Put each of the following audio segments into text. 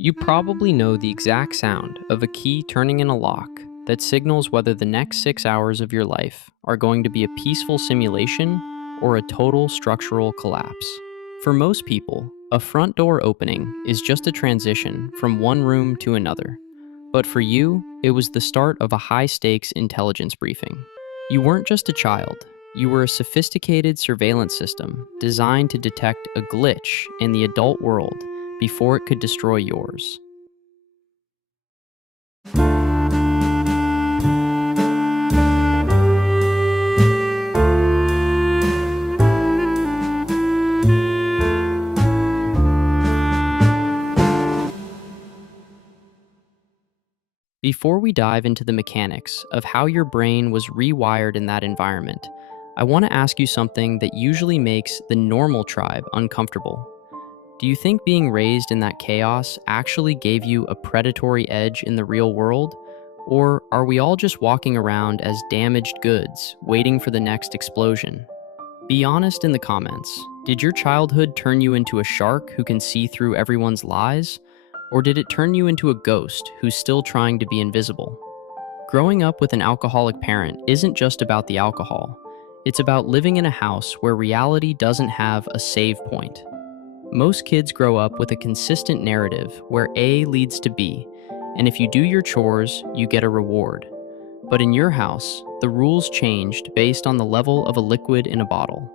You probably know the exact sound of a key turning in a lock that signals whether the next 6 hours of your life are going to be a peaceful simulation or a total structural collapse. For most people, a front door opening is just a transition from one room to another. But for you, it was the start of a high stakes intelligence briefing. You weren't just a child, you were a sophisticated surveillance system designed to detect a glitch in the adult world before it could destroy yours. Before we dive into the mechanics of how your brain was rewired in that environment, I want to ask you something that usually makes the normal tribe uncomfortable. Do you think being raised in that chaos actually gave you a predatory edge in the real world? Or are we all just walking around as damaged goods, waiting for the next explosion? Be honest in the comments. Did your childhood turn you into a shark who can see through everyone's lies? Or did it turn you into a ghost who's still trying to be invisible? Growing up with an alcoholic parent isn't just about the alcohol. It's about living in a house where reality doesn't have a save point. Most kids grow up with a consistent narrative where A leads to B, and if you do your chores, you get a reward. But in your house, the rules changed based on the level of a liquid in a bottle.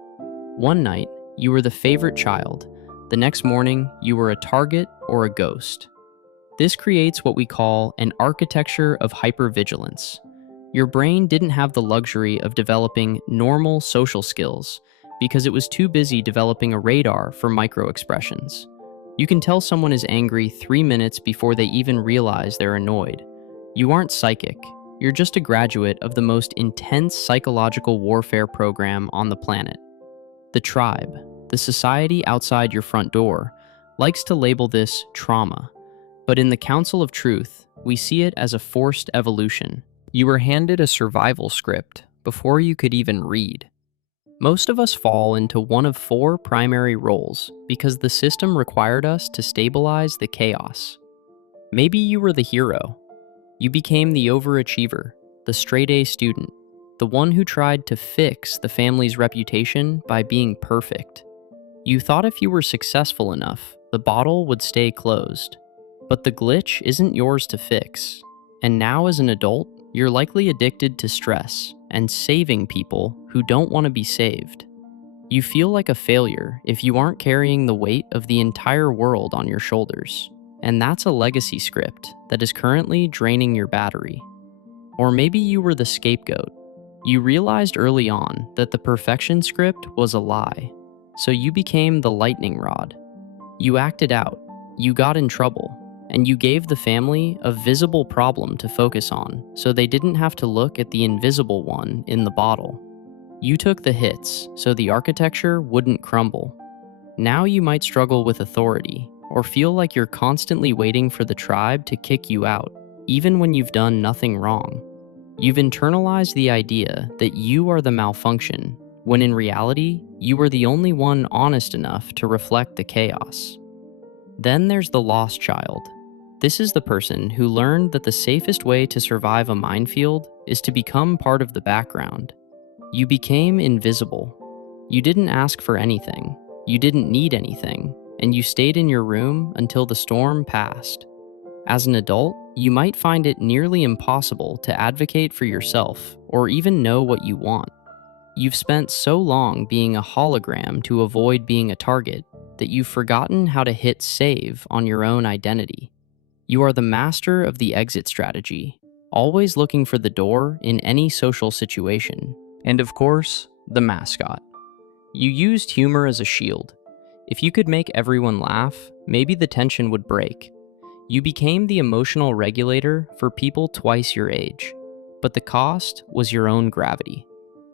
One night, you were the favorite child. The next morning, you were a target or a ghost. This creates what we call an architecture of hypervigilance. Your brain didn't have the luxury of developing normal social skills because it was too busy developing a radar for microexpressions. You can tell someone is angry 3 minutes before they even realize they're annoyed. You aren't psychic. You're just a graduate of the most intense psychological warfare program on the planet. The tribe, the society outside your front door, likes to label this trauma. But in the Council of Truth, we see it as a forced evolution. You were handed a survival script before you could even read. Most of us fall into one of 4 primary roles because the system required us to stabilize the chaos. Maybe you were the hero. You became the overachiever, the straight-A student, the one who tried to fix the family's reputation by being perfect. You thought if you were successful enough, the bottle would stay closed. But the glitch isn't yours to fix. And now as an adult, you're likely addicted to stress and saving people who don't want to be saved. You feel like a failure if you aren't carrying the weight of the entire world on your shoulders. And that's a legacy script that is currently draining your battery. Or maybe you were the scapegoat. You realized early on that the perfection script was a lie. So you became the lightning rod. You acted out, you got in trouble, and you gave the family a visible problem to focus on so they didn't have to look at the invisible one in the bottle. You took the hits so the architecture wouldn't crumble. Now you might struggle with authority or feel like you're constantly waiting for the tribe to kick you out, even when you've done nothing wrong. You've internalized the idea that you are the malfunction, when in reality, you are the only one honest enough to reflect the chaos. Then there's the lost child. This is the person who learned that the safest way to survive a minefield is to become part of the background. You became invisible. You didn't ask for anything. You didn't need anything, and you stayed in your room until the storm passed. As an adult, you might find it nearly impossible to advocate for yourself or even know what you want. You've spent so long being a hologram to avoid being a target that you've forgotten how to hit save on your own identity. You are the master of the exit strategy, always looking for the door in any social situation. And of course, the mascot. You used humor as a shield. If you could make everyone laugh, maybe the tension would break. You became the emotional regulator for people twice your age, but the cost was your own gravity.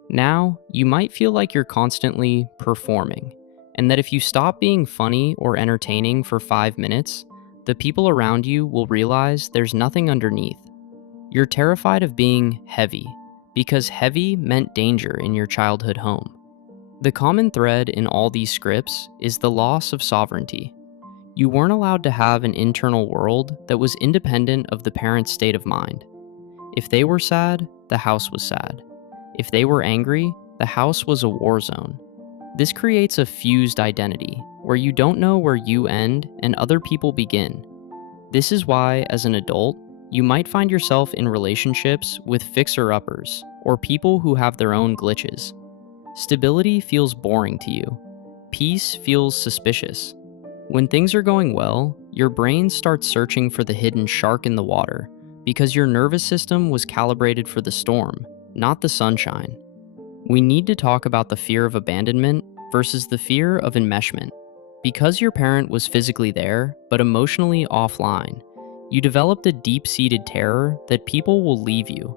Now, you might feel like you're constantly performing, and that if you stop being funny or entertaining for 5 minutes, the people around you will realize there's nothing underneath. You're terrified of being heavy, because heavy meant danger in your childhood home. The common thread in all these scripts is the loss of sovereignty. You weren't allowed to have an internal world that was independent of the parent's state of mind. If they were sad, the house was sad. If they were angry, the house was a war zone. This creates a fused identity, where you don't know where you end and other people begin. This is why, as an adult, you might find yourself in relationships with fixer-uppers, or people who have their own glitches. Stability feels boring to you. Peace feels suspicious. When things are going well, your brain starts searching for the hidden shark in the water, because your nervous system was calibrated for the storm, not the sunshine. We need to talk about the fear of abandonment versus the fear of enmeshment. Because your parent was physically there, but emotionally offline, you developed a deep-seated terror that people will leave you.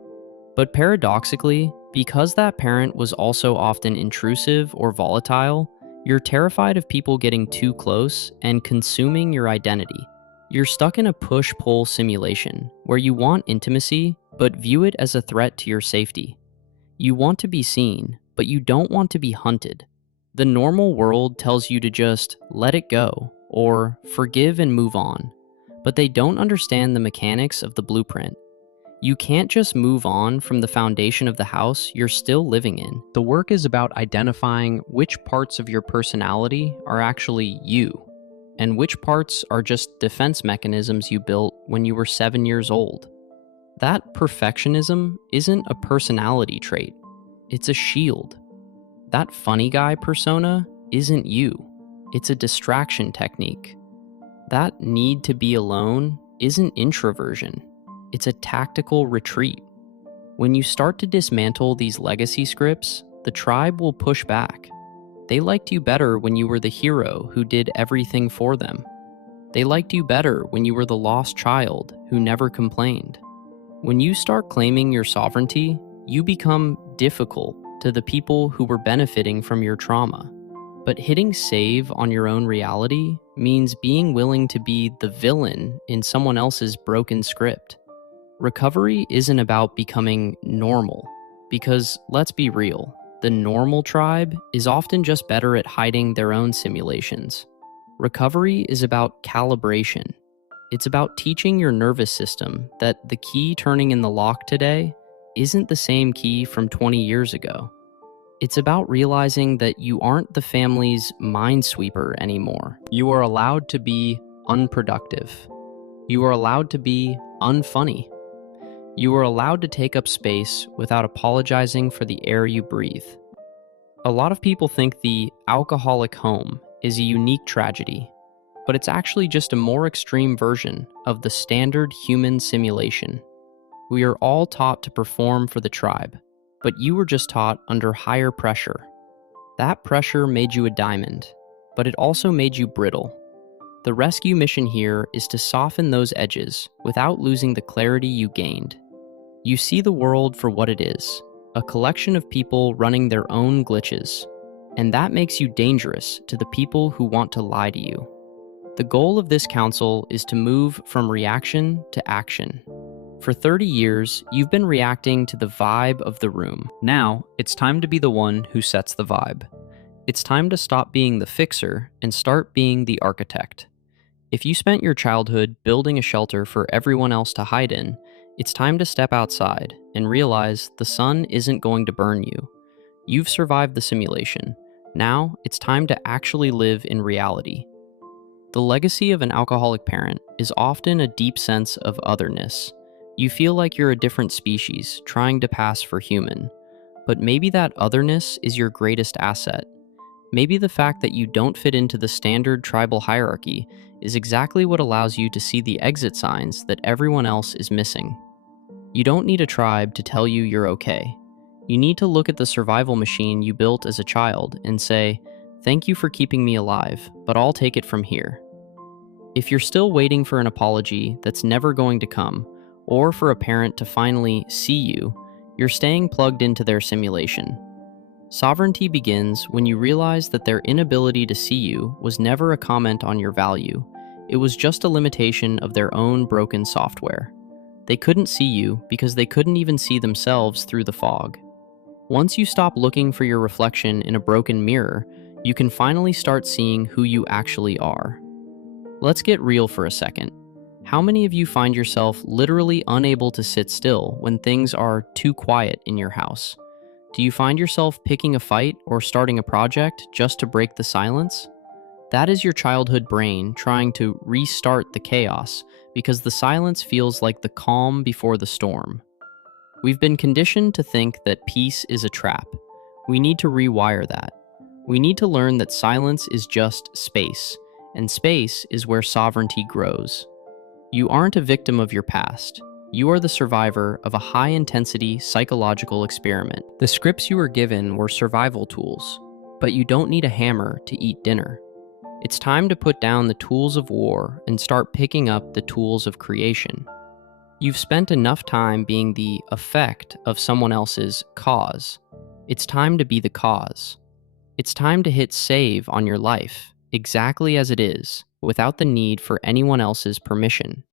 But paradoxically, because that parent was also often intrusive or volatile, you're terrified of people getting too close and consuming your identity. You're stuck in a push-pull simulation where you want intimacy, but view it as a threat to your safety. You want to be seen, but you don't want to be hunted. The normal world tells you to just let it go or forgive and move on, but they don't understand the mechanics of the blueprint. You can't just move on from the foundation of the house you're still living in. The work is about identifying which parts of your personality are actually you, and which parts are just defense mechanisms you built when you were 7 years old. That perfectionism isn't a personality trait, it's a shield. That funny guy persona isn't you, it's a distraction technique. That need to be alone isn't introversion, it's a tactical retreat. When you start to dismantle these legacy scripts, the tribe will push back. They liked you better when you were the hero who did everything for them. They liked you better when you were the lost child who never complained. When you start claiming your sovereignty, you become difficult to the people who were benefiting from your trauma. But hitting save on your own reality means being willing to be the villain in someone else's broken script. Recovery isn't about becoming normal, because let's be real, the normal tribe is often just better at hiding their own simulations. Recovery is about calibration. It's about teaching your nervous system that the key turning in the lock today isn't the same key from 20 years ago. It's about realizing that you aren't the family's minesweeper anymore. You are allowed to be unproductive. You are allowed to be unfunny. You are allowed to take up space without apologizing for the air you breathe. A lot of people think the alcoholic home is a unique tragedy, but it's actually just a more extreme version of the standard human simulation. We are all taught to perform for the tribe, but you were just taught under higher pressure. That pressure made you a diamond, but it also made you brittle. The rescue mission here is to soften those edges without losing the clarity you gained. You see the world for what it is, a collection of people running their own glitches, and that makes you dangerous to the people who want to lie to you. The goal of this council is to move from reaction to action. For 30 years, you've been reacting to the vibe of the room. Now, it's time to be the one who sets the vibe. It's time to stop being the fixer and start being the architect. If you spent your childhood building a shelter for everyone else to hide in, it's time to step outside and realize the sun isn't going to burn you. You've survived the simulation. Now, it's time to actually live in reality. The legacy of an alcoholic parent is often a deep sense of otherness. You feel like you're a different species trying to pass for human. But maybe that otherness is your greatest asset. Maybe the fact that you don't fit into the standard tribal hierarchy is exactly what allows you to see the exit signs that everyone else is missing. You don't need a tribe to tell you you're okay. You need to look at the survival machine you built as a child and say, "Thank you for keeping me alive, but I'll take it from here." If you're still waiting for an apology that's never going to come, or for a parent to finally see you, you're staying plugged into their simulation. Sovereignty begins when you realize that their inability to see you was never a comment on your value. It was just a limitation of their own broken software. They couldn't see you because they couldn't even see themselves through the fog. Once you stop looking for your reflection in a broken mirror, you can finally start seeing who you actually are. Let's get real for a second. How many of you find yourself literally unable to sit still when things are too quiet in your house? Do you find yourself picking a fight or starting a project just to break the silence? That is your childhood brain trying to restart the chaos because the silence feels like the calm before the storm. We've been conditioned to think that peace is a trap. We need to rewire that. We need to learn that silence is just space, and space is where sovereignty grows. You aren't a victim of your past. You are the survivor of a high-intensity psychological experiment. The scripts you were given were survival tools, but you don't need a hammer to eat dinner. It's time to put down the tools of war and start picking up the tools of creation. You've spent enough time being the effect of someone else's cause. It's time to be the cause. It's time to hit save on your life, exactly as it is, without the need for anyone else's permission.